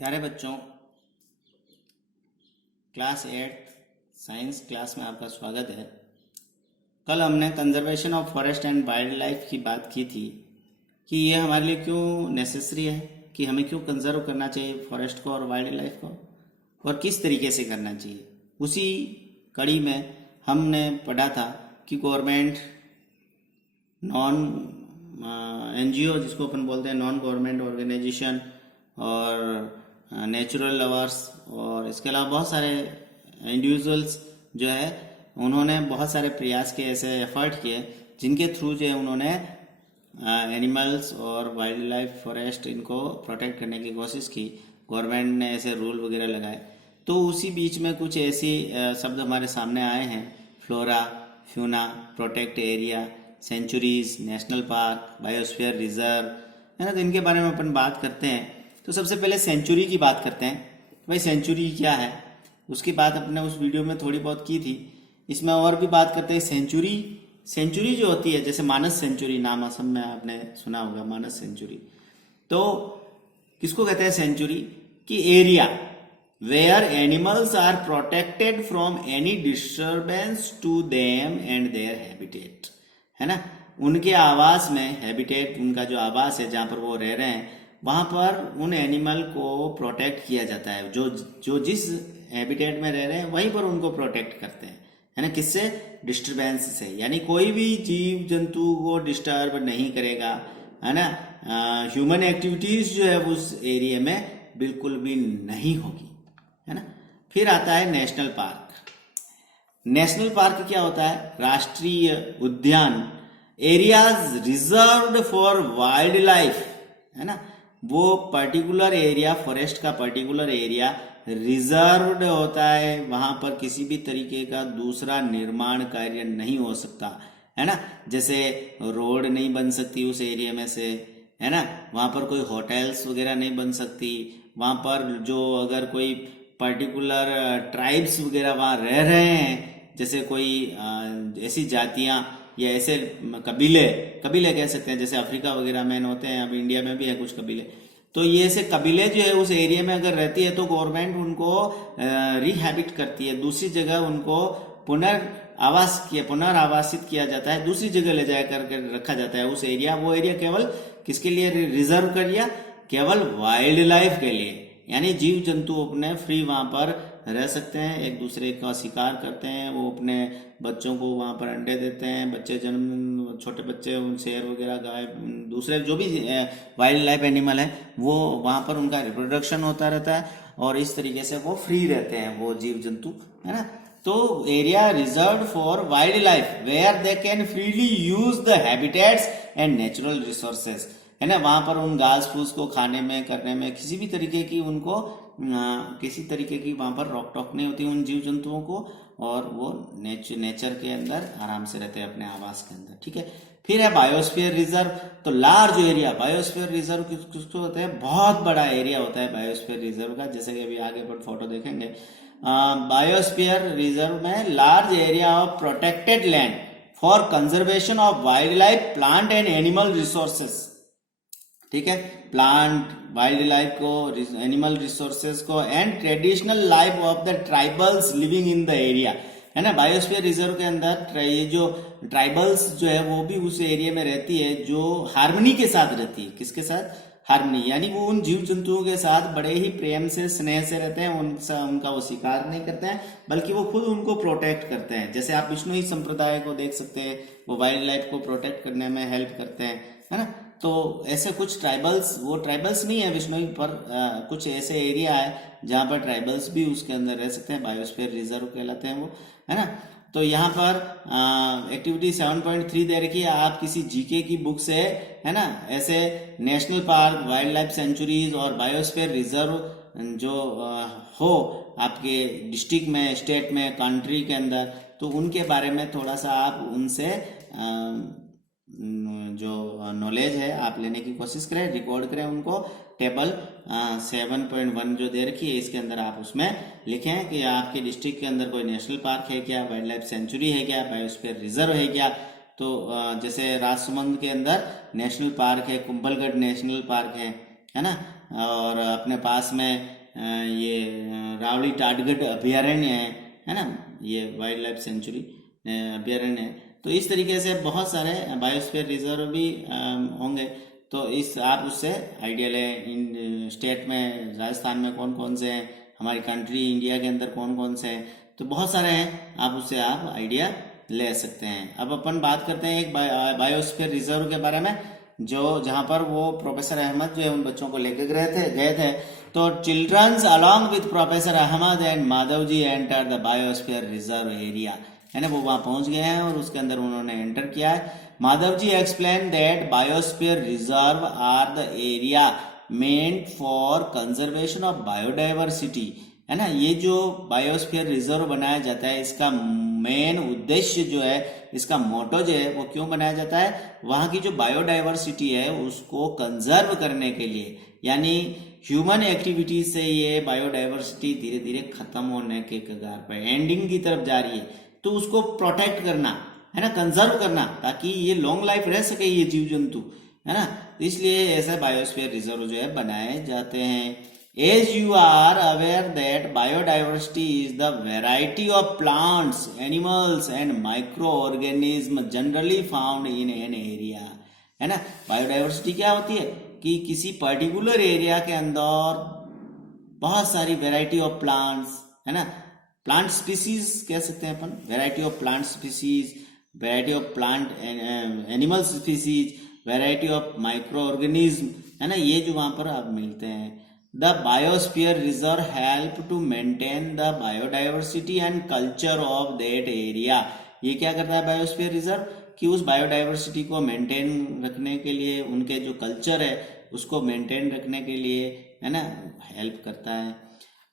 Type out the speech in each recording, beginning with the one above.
प्यारे बच्चों, class 8 science class में आपका स्वागत है। कल हमने conservation of forest and wild life की बात की थी कि ये हमारे लिए क्यों नेसेसरी है, कि हमें क्यों कंजर्व करना चाहिए फॉरेस्ट को और वाइल्ड लाइफ को, और किस तरीके से करना चाहिए। उसी कड़ी में हमने पढ़ा था कि गवर्नमेंट, नॉन एनजीओ जिसको अपन बोलते हैं, नॉन गवर्नमेंट ऑर्गेनाइजेशन, और नेचुरल लवर्स, और इसके अलावा बहुत सारे इंडिविजुअल्स जो है उन्होंने बहुत सारे प्रयास किए, ऐसे एफर्ट किए जिनके थ्रू जो है उन्होंने एनिमल्स और वाइल्ड लाइफ, फॉरेस्ट, इनको प्रोटेक्ट करने की कोशिश की। गवर्नमेंट ने ऐसे रूल वगैरह लगाए। तो उसी बीच में कुछ ऐसी शब्द हमारे सामने आए हैं: flora, fauna, protect area, sanctuaries, national park, biosphere reserve, है ना। तो इनके बारे में अपन बात करते हैं। तो सबसे पहले सेंचुरी की बात करते हैं। भाई सेंचुरी क्या है, उसकी बात अपने उस वीडियो में थोड़ी बहुत की थी। इसमें और भी बात करते हैं। सेंचुरी जो होती है, जैसे मानस सेंचुरी, नाम असम में आपने सुना होगा, मानस सेंचुरी। तो किसको कहते हैं सेंचुरी? कि area where animals are protected from any disturbance to them and their habitat, है ना। उनके आवास में, हैबिटेट उनका जो आवास है जहां पर वो रह रहे हैं, वहां पर उन एनिमल को प्रोटेक्ट किया जाता है। जो जिस हैबिटेट में रह रहे हैं वहीं पर उनको प्रोटेक्ट करते हैं, है ना। किससे? डिस्टरबेंस से, यानी कोई भी जीव जंतु को डिस्टर्ब नहीं करेगा, है ना। ह्यूमन एक्टिविटीज जो है उस एरिया में बिल्कुल भी नहीं होगी, है ना। फिर आता है नेशनल पार्क। नेशनल पार्क क्या होता है? राष्ट्रीय उद्यान, areas reserved for wild life, है ना। वो पर्टिकुलर एरिया, फॉरेस्ट का पर्टिकुलर एरिया रिजर्व्ड होता है, वहां पर किसी भी तरीके का दूसरा निर्माण कार्य नहीं हो सकता, है ना। जैसे रोड नहीं बन सकती उस एरिया में से, है ना। वहां पर कोई होटल्स वगैरह नहीं बन सकती। वहां पर जो अगर कोई पर्टिकुलर ट्राइब्स वगैरह वहां रह रहे हैं, जैसे कोई ऐसी जातियां या ऐसे कबीले कह सकते हैं, जैसे अफ्रीका वगैरह में होते हैं, अब इंडिया में भी है कुछ कबीले। तो ये ऐसे कबीले जो है उस एरिया में अगर रहती है तो गवर्नमेंट उनको रिहैबिट करती है, दूसरी जगह उनको पुनर्आवासित किया जाता है, दूसरी जगह ले जाकर रखा जाता है उस एरिया। वो एरिया केवल किसके लिए रिजर्व कर लिया? केवल वाइल्ड लाइफ के लिए, यानी जीव जंतु अपने फ्री वहां पर रह सकते हैं, एक दूसरे का शिकार करते हैं, वो अपने बच्चों को वहां पर अंडे देते हैं, बच्चे जन्म, छोटे बच्चे, शेर वगैरह, गाय, दूसरे जो भी वाइल्ड लाइफ एनिमल है वो वहां पर उनका रिप्रोडक्शन होता रहता है, और इस तरीके से वो फ्री रहते हैं वो जीव जंतु, है ना। तो area reserved for wild life where they can freely use the habitats and natural resources, है ना। वहां पर उन घास फूस को खाने में, करने में किसी भी तरीके की उनको किसी तरीके की वहां पर रोक टोक नहीं होती उन जीव जंतुओं को, और वो नेचर के अंदर आराम से रहते हैं अपने आवास के अंदर, ठीक है। फिर है बायोस्फीयर रिजर्व। तो लार्ज एरिया, बायोस्फीयर रिजर्व किसको होता है? बहुत बड़ा एरिया होता है बायोस्फीयर रिजर्व का, जैसे कि अभी आगे पर फोटो देखेंगे। बायोस्फीयर रिजर्व में large area of protected land for conservation of wild life, plant and animal resources, ठीक है। प्लांट, वाइल्ड लाइफ को, एनिमल रिसोर्सेज को, and traditional life of the tribals living in the area, है ना। Biosphere reserve के अंदर ये जो ट्राइबल्स जो है वो भी उस एरिया में रहती है, जो हार्मनी के साथ रहती है। किसके साथ? हार्मनी, यानी वो उन जीव जंतुओं के साथ बड़े ही प्रेम से, स्नेह से रहते हैं, उनका वो शिकार नहीं करते हैं, बल्कि वो खुद उनको प्रोटेक्ट करते हैं। जैसे आप विष्णुई संप्रदाय को देख सकते हैं, वो वाइल्ड लाइफ को प्रोटेक्ट करने में हेल्प करते हैं, है ना। तो ऐसे कुछ ट्राइबल्स, वो ट्राइबल्स नहीं है विष्णुई पर, कुछ ऐसे एरिया है जहां पर ट्राइबल्स भी उसके अंदर रह सकते हैं, बायोस्फीयर रिजर्व कहलाते हैं वो, है ना। तो यहाँ पर एक्टिविटी 7.3 दे रखी है, आप किसी जीके की बुक से, है ना, ऐसे national park, wild life sanctuaries और बायोस्फीयर रिजर्व जो हो आपके डिस्ट्रिक्ट में, स्टेट में, कंट्री के अंदर, तो उनके बारे में थोड़ा सा आप उनसे जो नॉलेज है आप लेने की कोशिश करें, रिकॉर्ड करें उनको। टेबल 7.1 जो दे रखी है इसके अंदर आप उसमें लिखें कि आपके डिस्ट्रिक्ट के अंदर कोई नेशनल पार्क है क्या, वाइल्ड लाइफ सेंचुरी है क्या, बायोस्फीयर रिजर्व है क्या। तो जैसे राजसमंद के अंदर नेशनल पार्क है, कुंभलगढ़ नेशनल पार्क है, है ना। और अपने पास में ये रावली टाटगढ़ अभयारण्य है ना, ये वाइल्ड लाइफ सेंचुरी अभयारण्य है। तो इस तरीके से बहुत सारे बायोस्फीयर रिजर्व भी होंगे। तो इस आप उससे आइडिया लें, इन स्टेट में राजस्थान में कौन कौन से हैं, हमारी कंट्री इंडिया के अंदर कौन कौन से हैं, तो बहुत सारे हैं, आप उससे आप आइडिया ले सकते हैं। अब अपन बात करते हैं एक बायोस्फीयर रिजर्व के बारे में, जो जहाँ पर वो प्रोफेसर अहमद जो है उन बच्चों को लेकर गए थे। तो childrens along with professor Ahmad and Madhav ji enter the biosphere reserve area, है ना, वो वहाँ पहुंच गए हैं और उसके अंदर उन्होंने एंटर किया है। Madhav ji explain that biosphere reserve are the area meant for conservation of biodiversity, है ना। ये जो बायोस्फीयर रिजर्व बनाया जाता है, इसका मेन उद्देश्य जो है, इसका मोटो जो है वो क्यों बनाया जाता है, वहाँ की जो बायोडाइवर्सिटी है उसको कंजर्व करने के लिए। यानी ह्यूमन एक्टिविटीज से ये बायोडाइवर्सिटी धीरे धीरे खत्म होने के कगार पर, एंडिंग की तरफ जा रही है, तो उसको प्रोटेक्ट करना, है ना, कंजर्व करना, ताकि ये लॉन्ग लाइफ रह सके ये जीव जंतु, है ना। तो इसलिए ऐसे बायोस्फीयर रिजर्व जो है बनाए जाते हैं। As you are aware that biodiversity is the variety of plants, animals and micro organism generally found in an area, है ना। बायोडाइवर्सिटी क्या होती है कि किसी पर्टिकुलर एरिया के अंदर बहुत सारी वेराइटी ऑफ प्लांट्स, है ना, प्लांट स्पीसीज कह सकते हैं अपन, variety of plant species, variety of plant animal species, variety of micro organism, है ना, ये जो वहां पर अब मिलते हैं। The biosphere reserve help to maintain the biodiversity and culture of that area. ये क्या करता है बायोस्फीयर रिजर्व, कि उस बायोडाइवर्सिटी को मेंटेन रखने के लिए, उनके जो कल्चर है उसको मेंटेन रखने के लिए, है ना, हेल्प करता है।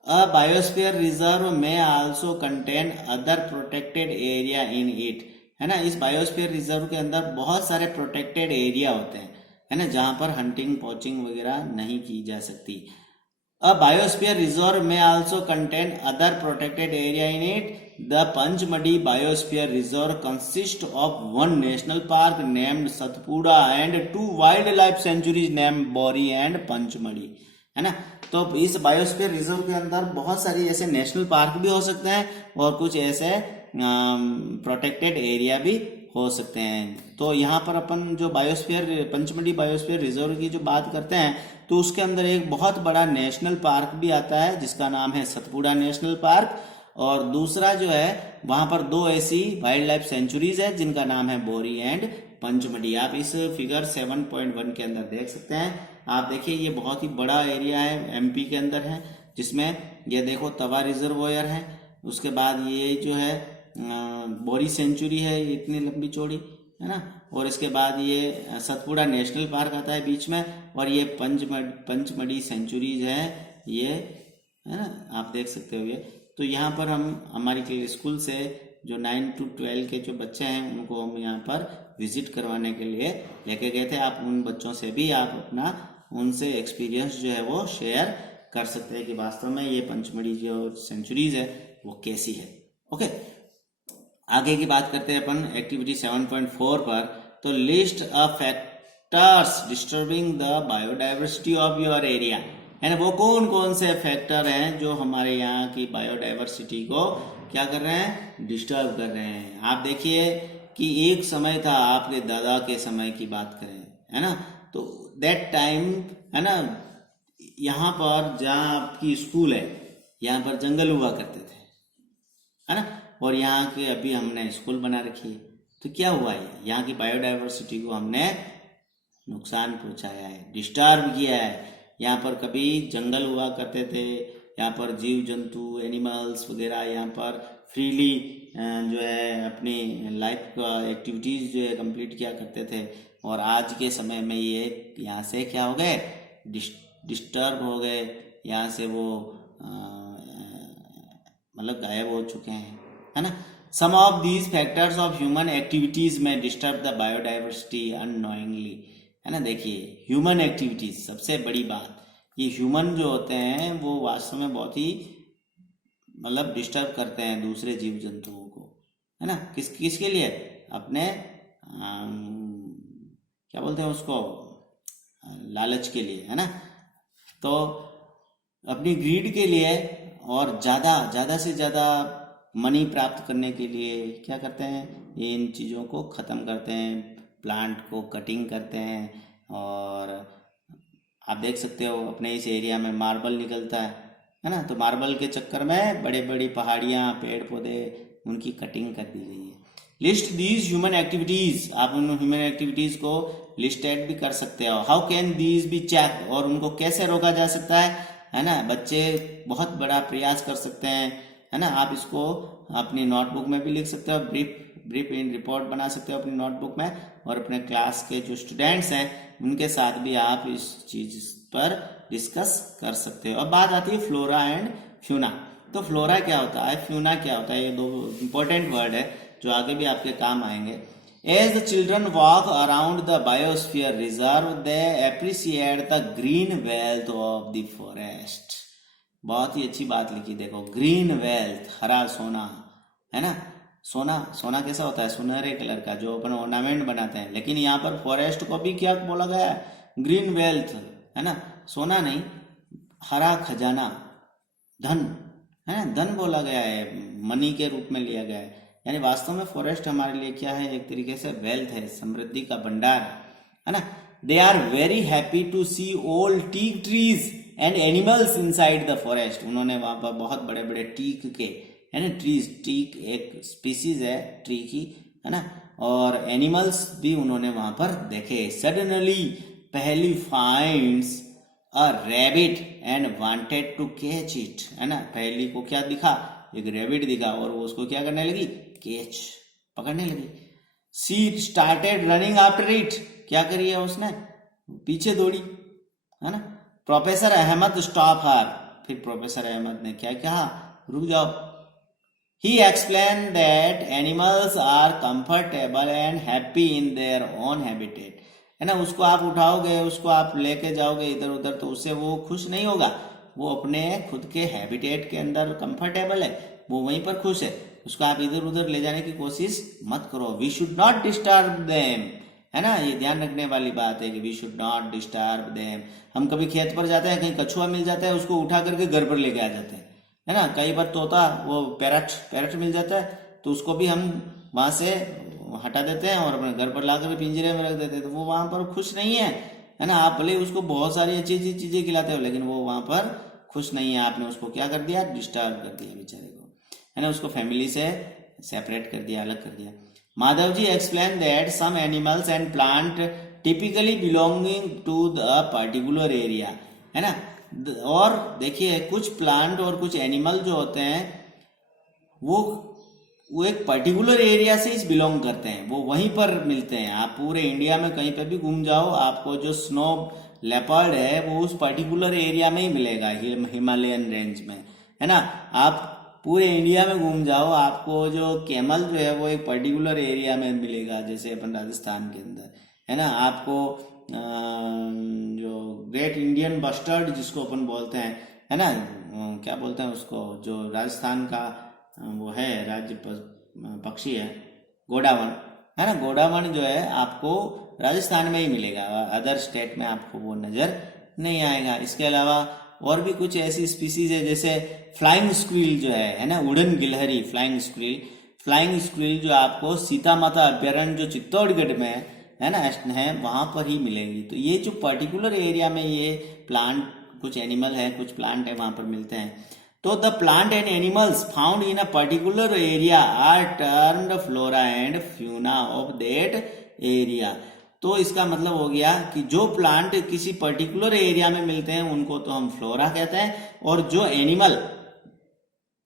अ बायोस्फीयर रिजर्व में also contain other protected area in it, है ना। इस बायोस्फीयर रिजर्व के अंदर बहुत सारे प्रोटेक्टेड एरिया होते हैं, है ना, जहां पर हंटिंग पोचिंग वगैरह नहीं की जा सकती। A biosphere reserve may also contain other protected area in it. The Panchmadi Biosphere Reserve consists of one national park named Satpura and two wildlife sanctuaries named Bori and Panchmadi, है ना। तो इस biosphere reserve के अंदर बहुत सारी ऐसे national park भी हो सकते हैं और कुछ ऐसे प्रोटेक्टेड एरिया भी हो सकते हैं। तो यहाँ पर अपन जो बायोस्फीयर पंचमढ़ी बायोस्फीयर रिजर्व की जो बात करते हैं, तो उसके अंदर एक बहुत बड़ा नेशनल पार्क भी आता है जिसका नाम है सतपुड़ा नेशनल पार्क, और दूसरा जो है वहां पर दो ऐसी वाइल्ड लाइफ सेंचुरीज है जिनका नाम है बोरी एंड पंचमढ़ी। आप इस फिगर 7.1 के अंदर देख सकते हैं। आप देखिए ये बहुत ही बड़ा एरिया है, एमपी के अंदर है, जिसमें ये देखो तवा रिजर्वोयर है, उसके बाद ये जो है बोरी सेंचुरी है, इतनी लंबी चौड़ी, है ना, और इसके बाद ये सतपुड़ा नेशनल पार्क आता है बीच में, और ये पंचमढ़ी सेंचुरीज है ये, है ना, आप देख सकते हो ये। तो यहाँ पर हम हमारी स्कूल से जो 9 to 12 के जो बच्चे हैं उनको हम यहाँ पर विजिट करवाने के लिए लेके गए थे। आप उन बच्चों से भी आप अपना उनसे एक्सपीरियंस जो है वो शेयर कर सकते हैं कि वास्तव में ये पंचमढ़ी जो सेंचुरीज है वो कैसी है। ओके, आगे की बात करते हैं अपन एक्टिविटी 7.4 पर। तो list a factors disturbing the biodiversity of your area, है ना, वो कौन कौन से फैक्टर हैं जो हमारे यहाँ की बायोडाइवर्सिटी को क्या कर रहे हैं, डिस्टर्ब कर रहे हैं। आप देखिए कि एक समय था, आपके दादा के समय की बात करें, है ना, तो दैट टाइम, है ना, यहाँ पर जहाँ आपकी स्कूल है यहाँ पर जंगल हुआ करते थे, है ना, और यहाँ के अभी हमने स्कूल बना रखी है। तो क्या हुआ है, यहाँ की बायोडाइवर्सिटी को हमने नुकसान पहुंचाया है, डिस्टर्ब किया है। यहाँ पर कभी जंगल हुआ करते थे, यहाँ पर जीव जंतु एनिमल्स वगैरह यहाँ पर फ्रीली जो है अपनी लाइफ का एक्टिविटीज जो है कंप्लीट किया करते थे, और आज के समय में ये यहाँ से क्या हो गए, डिस्टर्ब हो गए, यहाँ से वो मतलब गायब हो चुके हैं, है ना। Some of these factors of human activities में डिस्टर्ब द बायोडाइवर्सिटी अननोइंगली, है ना। देखिए ह्यूमन एक्टिविटीज, सबसे बड़ी बात, ये ह्यूमन जो होते हैं वो वास्तव में बहुत ही मतलब डिस्टर्ब करते हैं दूसरे जीव जंतुओं को, है ना। किसके लिए, अपने क्या बोलते हैं उसको, लालच के लिए, है ना। तो अपनी ग्रीड के लिए और ज़्यादा से ज़्यादा मनी प्राप्त करने के लिए क्या करते हैं, इन चीज़ों को ख़त्म करते हैं, प्लांट को कटिंग करते हैं। और आप देख सकते हो अपने इस एरिया में मार्बल निकलता है ना, तो मार्बल के चक्कर में बड़े बड़ी पहाड़ियाँ, पेड़ पौधे, उनकी कटिंग कर दी गई है। लिस्ट दीज ह्यूमन एक्टिविटीज, आप उन ह्यूमन एक्टिविटीज को लिस्टेड भी कर सकते हो। How can these be check, और उनको कैसे रोका जा सकता है ना। बच्चे बहुत बड़ा प्रयास कर सकते हैं, है ना। आप इसको अपनी नोटबुक में भी लिख सकते हो, ब्रीफ इन रिपोर्ट बना सकते हो अपनी नोटबुक में, और अपने क्लास के जो स्टूडेंट्स हैं उनके साथ भी आप इस चीज पर डिस्कस कर सकते हो। अब बात आती है फ्लोरा एंड फ्यूना। तो फ्लोरा क्या होता है, फ्यूना क्या होता है, ये दो इंपॉर्टेंट वर्ड है जो आगे भी आपके काम आएंगे। As the children walk around the biosphere reserve, they appreciate the green wealth of the forest. बहुत ही अच्छी बात लिखी, देखो, ग्रीन वेल्थ, हरा सोना, है ना। सोना कैसा होता है, सुनहरे कलर का, जो अपन ऑर्नामेंट बनाते हैं। लेकिन यहाँ पर फॉरेस्ट को भी क्या बोला गया है, ग्रीन वेल्थ, है ना। सोना नहीं, हरा खजाना, धन, है ना, धन बोला गया है, मनी के रूप में लिया गया है। यानी वास्तव में फॉरेस्ट हमारे लिए क्या है, एक तरीके से वेल्थ है, समृद्धि का भंडार है ना। They are very happy to see all teak trees and animals inside the forest. उन्होंने वहां पर बहुत बड़े बड़े टीक के, है ना, ट्रीज, टीक एक स्पीसीज है ट्री की, है ना, और एनिमल्स भी उन्होंने वहां पर देखे। Suddenly Paheli finds a rabbit and wanted to catch it, है ना। पहली को क्या दिखा, एक रैबिट दिखा, और वो उसको क्या करने लगी, कैच, पकड़ने लगी। सी स्टार्टेड रनिंग आफ्टर इट, क्या करी है उसने, पीछे दौड़ी, है ना। प्रोफेसर अहमद स्टॉप हर, फिर प्रोफेसर अहमद ने क्या कहा, रुक जाओ। He explain that animals are comfortable and happy in their own habitat, है ना। उसको आप उठाओगे, उसको आप लेके जाओगे इधर उधर, तो उससे वो खुश नहीं होगा। वो अपने खुद के हैबिटेट के अंदर कंफर्टेबल है, वो वहीं पर खुश है। उसको आप इधर उधर ले जाने की कोशिश मत करो। We should not disturb them, है ना। ये ध्यान रखने वाली बात है कि we should not disturb them. हम कभी खेत पर जाते हैं, कहीं कछुआ मिल जाता है, उसको उठा करके घर पर लेके आ जाते हैं, है ना। कई बार तोता, वो पैरट मिल जाता है, तो उसको भी हम वहां से हटा देते हैं और अपने घर पर ला कर पिंजरे में रख देते हैं, तो वो वहां पर खुश नहीं है ना। आप भले उसको बहुत सारी अच्छी अच्छी चीजें खिलाते हो, लेकिन वो वहां पर खुश नहीं है। आपने उसको क्या कर दिया, डिस्टर्ब कर दिया बेचारे को, है ना। उसको फैमिली से सेपरेट कर दिया, अलग कर दिया। Madhav ji explain that some animals and plant typically belonging to the particular area, है ना। और देखिए, कुछ प्लांट और कुछ एनिमल जो होते हैं वो एक पर्टिकुलर एरिया से इस बिलोंग करते हैं, वो वहीं पर मिलते हैं। आप पूरे इंडिया में कहीं पे भी घूम जाओ, आपको जो स्नो लेपर्ड है वो उस पर्टिकुलर एरिया में ही मिलेगा, हिमालयन रेंज में, है ना। आप पूरे इंडिया में घूम जाओ, आपको जो कैमल जो है वो एक पर्टिकुलर एरिया में मिलेगा, जैसे अपन राजस्थान के अंदर, है ना। आपको जो ग्रेट इंडियन बस्टर्ड जिसको अपन बोलते हैं, है ना, क्या बोलते हैं उसको, जो राजस्थान का वो है राज्य पक्षी है, गोडावन, है ना। गोडावन जो है आपको राजस्थान में ही मिलेगा, अदर स्टेट में आपको वो नजर नहीं आएगा। इसके अलावा और भी कुछ ऐसी स्पीसीज है, जैसे फ्लाइंग स्क्विल जो है ना, उड़न गिलहरी, फ्लाइंग स्क्विल जो आपको सीता माता अभ्यारण्य जो चित्तौड़गढ़ में है ना, है वहां पर ही मिलेगी। तो ये जो पर्टिकुलर एरिया में ये प्लांट, कुछ एनिमल है, कुछ प्लांट है, वहां पर मिलते हैं। तो the plant and animals found in a particular area are termed flora and fauna of that area. तो इसका मतलब हो गया कि जो प्लांट किसी पर्टिकुलर एरिया में मिलते हैं उनको तो हम फ्लोरा कहते हैं, और जो एनिमल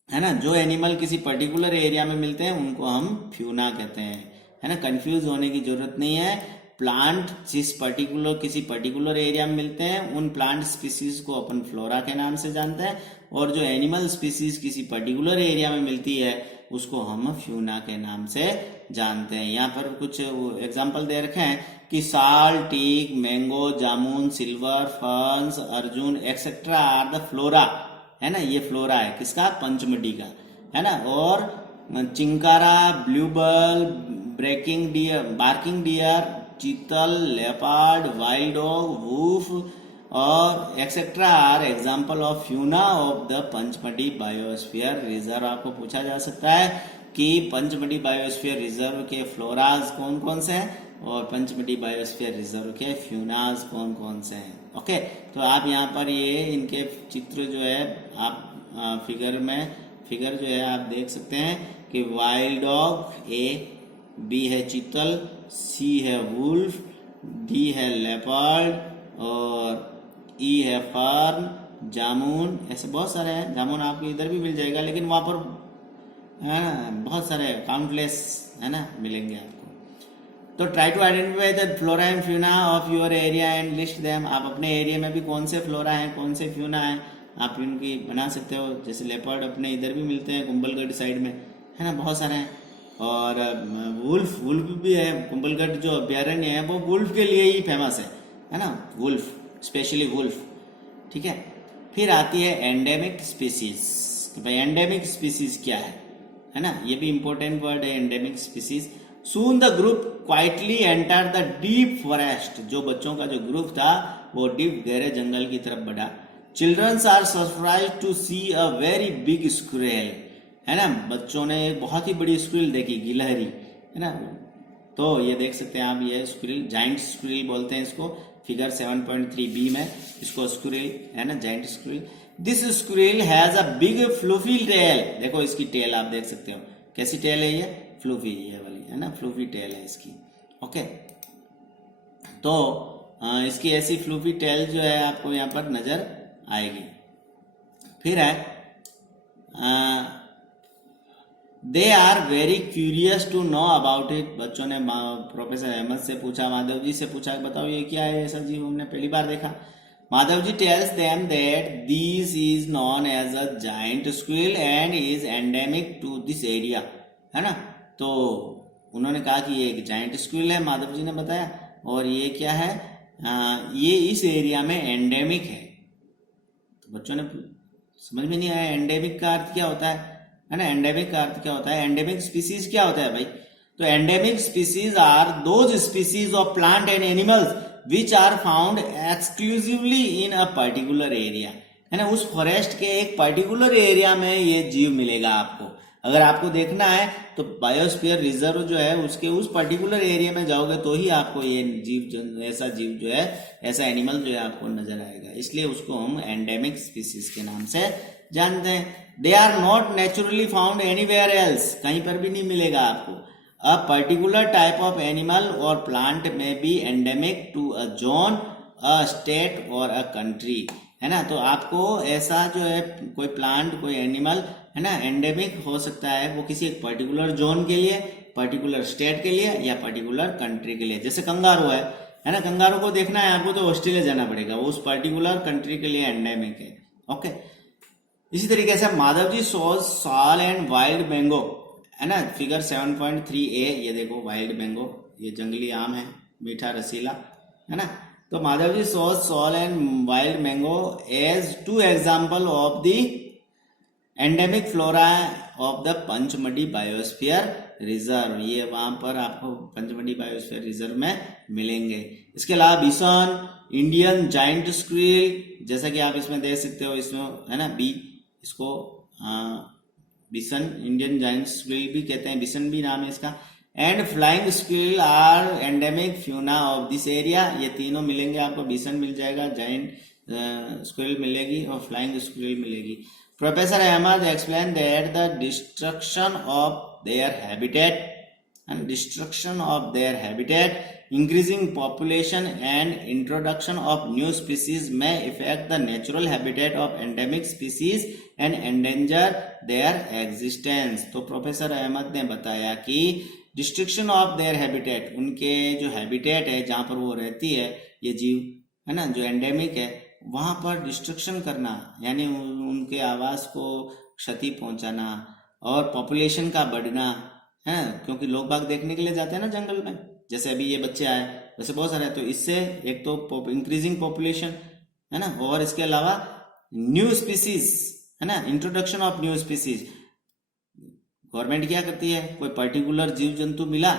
है ना, जो एनिमल किसी पर्टिकुलर एरिया में मिलते हैं उनको हम फ्यूना कहते हैं, है ना। कंफ्यूज होने की जरूरत नहीं है। प्लांट किसी पर्टिकुलर एरिया में मिलते हैं, उन प्लांट स्पीसीज को अपन फ्लोरा के नाम से जानते हैं, और जो एनिमल स्पीसीज किसी पर्टिकुलर एरिया में मिलती है उसको हम फ्यूना के नाम से जानते हैं। यहाँ पर कुछ एग्जाम्पल दे रखे हैं कि sal, teak, mango, jamun, silver, ferns, arjun etcetera are the flora, है ना। ये फ्लोरा है किसका, पंचमढ़ी का, है ना। और chinkara, blue bull, barking deer, chital, leopard, wild dog, wolf, और etcetera are example of fauna of the Pachmarhi biosphere reserve. आपको पूछा जा सकता है कि पंचमढ़ी बायोस्फीयर रिजर्व के फ्लोराज कौन कौन से हैं और पंचमढ़ी बायोस्फीयर रिजर्व के फ्यूनाज कौन कौन से हैं। ओके, तो आप यहाँ पर ये इनके चित्र जो है आप फिगर जो है आप देख सकते हैं कि वाइल्ड डॉग ए, बी है चीतल, सी है वुल्फ, डी है लेपर्ड और ई है फर्न, जामुन, ऐसे बहुत सारे हैं। जामुन आपको इधर भी मिल जाएगा लेकिन वहां पर है ना बहुत सारे काउंटलेस है ना मिलेंगे आपको। तो try to identify the flora and fauna of your area and list them. आप अपने एरिया में भी कौन से फ्लोरा हैं कौन से फ्यूना हैं आप इनकी बना सकते हो। जैसे लेपर्ड अपने इधर भी मिलते हैं कुंभलगढ़ साइड में है ना, बहुत सारे हैं। और वुल्फ भी है। कुंभलगढ़ जो अभ्यारण्य है वो वुल्फ के लिए ही फेमस है ना, वुल्फ, स्पेशली वुल्फ। ठीक है, फिर आती है एंडेमिक स्पीसीज। तो भाई एंडेमिक स्पीसीज क्या है ना, ये भी इंपॉर्टेंट वर्ड है endemic species. Soon the group quietly enter the deep forest. जो बच्चों का जो ग्रुप था वो डीप गहरे जंगल की तरफ बढ़ा। Childrens are surprise to see a very big squirrel, है ना, बच्चों ने एक बहुत ही बड़ी स्क्विरल देखी, गिलहरी, है ना। तो ये देख सकते हैं आप, ये स्क्विरल, जाइंट स्क्विरल बोलते हैं इसको। फिगर 7.3b में इसको स्क्विरल है ना, giant squirrel. This squirrel has a big fluffy tail. देखो इसकी टेल आप देख सकते हो, कैसी टेल है ये, फ्लूफी, ये वाली है ना, फ्लूफी टेल है इसकी। ओके, तो इसकी ऐसी फ्लूफी टेल जो है आपको यहाँ पर नजर आएगी। फिर है they are very curious to know about it. बच्चों ने प्रोफेसर अहमद से पूछा, माधव जी से पूछा, बताओ ये क्या है ऐसा जीव, हमने पहली बार देखा। Madhav ji tells them that this is known as a giant squirrel and is endemic to this area, है ना। तो उन्होंने कहा कि ये एक जाइंट स्क्विरल है, माधव जी ने बताया, और ये क्या है, ये इस एरिया में एंडेमिक है। तो बच्चों ने समझ में नहीं आया एंडेमिक का अर्थ क्या होता है ना। एंडेमिक का अर्थ क्या होता है, एंडेमिक स्पीसीज क्या होता है भाई। तो endemic species are those species of plant and animals which are found exclusively in a particular area, है ना। उस फॉरेस्ट के एक पर्टिकुलर एरिया में ये जीव मिलेगा आपको। अगर आपको देखना है तो बायोस्फीयर रिजर्व जो है उसके उस पर्टिकुलर एरिया में जाओगे तो ही आपको ये जीव, ऐसा जीव जो है, ऐसा एनिमल जो है आपको नजर आएगा। इसलिए उसको हम एंडेमिक स्पीसीज के नाम से जानते हैं। They are not naturally found anywhere else, कहीं पर भी नहीं मिलेगा आपको। A particular type of animal और प्लांट में be endemic to a zone, a state और अ कंट्री, है ना। तो आपको ऐसा जो है कोई प्लांट, कोई एनिमल, है ना, एंडेमिक हो सकता है वो किसी एक पर्टिकुलर जोन के लिए, पर्टिकुलर स्टेट के लिए या पर्टिकुलर कंट्री के लिए। जैसे कंगारू है ना, कंगारू को देखना है आपको तो ऑस्ट्रेलिया जाना पड़ेगा, वो उस पर्टिकुलर कंट्री के लिए एंडेमिक है। ओके, इसी तरीके से माधव जी सॉज साल एंड वाइल्ड मैंगो, है ना, फिगर 7.3a। ये देखो वाइल्ड मैंगो, ये जंगली आम है, मीठा रसीला, है ना। तो Madhav ji shows sal and wild mango as two example of the endemic flora of the Pachmarhi biosphere reserve. ये वहां पर आपको पंचमढ़ी बायोस्फीयर रिजर्व में मिलेंगे। इसके अलावा बिसन, इंडियन जाइंट स्क्विरल, जैसा कि आप इसमें देख सकते हो, इसमें है ना बी, इसको बिसन, इंडियन जाइंट स्क्विरल भी कहते हैं, बिसन भी नाम है इसका। And flying squirrel are endemic fauna of this area. ये तीनों मिलेंगे आपको, बिसन मिल जाएगा, जाइंट स्क्विरल मिलेगी और फ्लाइंग स्क्विरल मिलेगी। Professor Ahmad explained that the destruction of their habitat, increasing population and introduction of new species may affect the natural habitat of endemic species and endanger their existence। तो professor Ahmad ने बताया कि destruction of their habitat, उनके जो habitat है जहां पर वो रहती है ये जीव, है ना, जो एंडेमिक है, वहां पर डिस्ट्रक्शन करना यानी उनके आवास को क्षति पहुंचाना और पॉपुलेशन का बढ़ना है, क्योंकि लोग बाग देखने के लिए जाते हैं ना जंगल में, जैसे अभी ये बच्चे आए, वैसे बहुत सारे। तो इससे एक तो इंक्रीजिंग पॉपुलेशन, है ना, और इसके अलावा न्यू स्पीसीज, है ना, introduction of new species. Government क्या करती है, कोई पर्टिकुलर जीव जंतु मिला,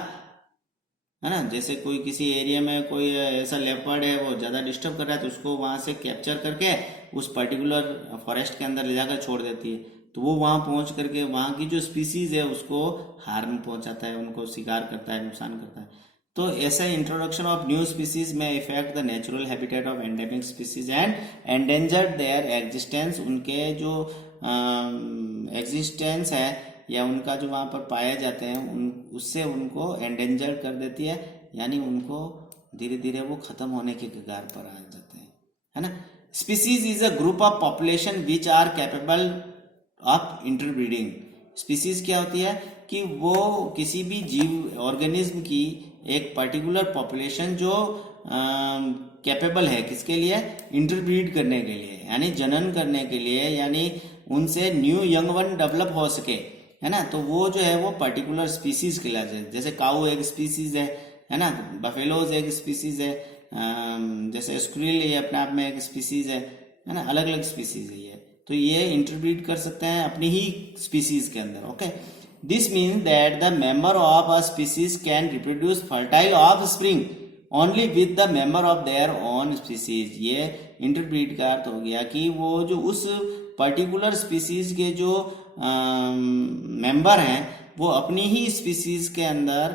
है ना। जैसे कोई किसी एरिया में कोई ऐसा लेपर्ड है वो ज़्यादा डिस्टर्ब कर रहा है, तो उसको वहाँ से कैप्चर करके उस पर्टिकुलर फॉरेस्ट के अंदर ले जाकर छोड़ देती है। तो वो वहाँ पहुँच करके वहाँ की जो स्पीसीज है उसको हार्म पहुँचाता है, उनको शिकार करता है, नुकसान करता है। तो ऐसे इंट्रोडक्शन ऑफ न्यू स्पीसीज में effect the natural habitat of endemic species and endangered there existence. उनके जो एग्जिस्टेंस है या उनका जो वहाँ पर पाए जाते हैं उन उससे उनको एंडेंजर्ड कर देती है, यानी उनको धीरे धीरे वो खत्म होने के कगार पर आ जाते हैं, है ना। Species is a group of population which are capable of interbreeding. Species क्या होती है कि वो किसी भी जीव ऑर्गेनिज्म की एक पर्टिकुलर पॉपुलेशन जो कैपेबल है किसके लिए, इंटरब्रीड करने के लिए, यानी जनन करने के लिए, यानी उनसे न्यू यंग वन डेवलप हो सके, है ना। तो वो जो है वो पर्टिकुलर स्पीसीज कहलाते हैं। जैसे काऊ एक स्पीसीज है ना, बफेलोज एक स्पीसीज है, जैसे स्क्विरल ये अपने आप में एक स्पीसीज है ना, अलग अलग स्पीसीज है ये। तो ये इंटरब्रीड कर सकते हैं अपनी ही स्पीसीज के अंदर। Okay, this means that the member of a species can reproduce fertile of spring only with the member of their own species. ये इंटरब्रीड का अर्थ हो गया कि वो जो उस पर्टिकुलर स्पीसीज के जो मेंबर हैं वो अपनी ही स्पीसीज के अंदर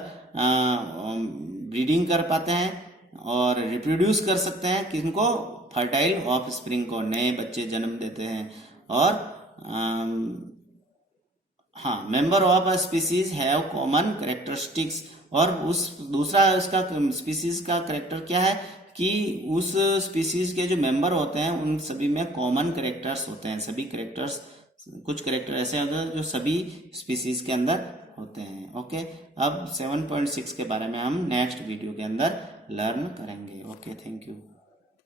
ब्रीडिंग कर पाते हैं और रिप्रोड्यूस कर सकते हैं, किनको, फर्टाइल ऑफ स्प्रिंग को, नए बच्चे जन्म देते हैं। और हाँ, member of a species have common characteristics. और उस दूसरा इसका स्पीसीज का करेक्टर क्या है कि उस स्पीसीज के जो मेंबर होते हैं उन सभी में कॉमन कैरेक्टर्स होते हैं। सभी कैरेक्टर्स, कुछ कैरेक्टर ऐसे होते हैं जो सभी स्पीसीज के अंदर होते हैं। ओके, अब 7.6 के बारे में हम नेक्स्ट वीडियो के अंदर लर्न करेंगे। Okay, thank you.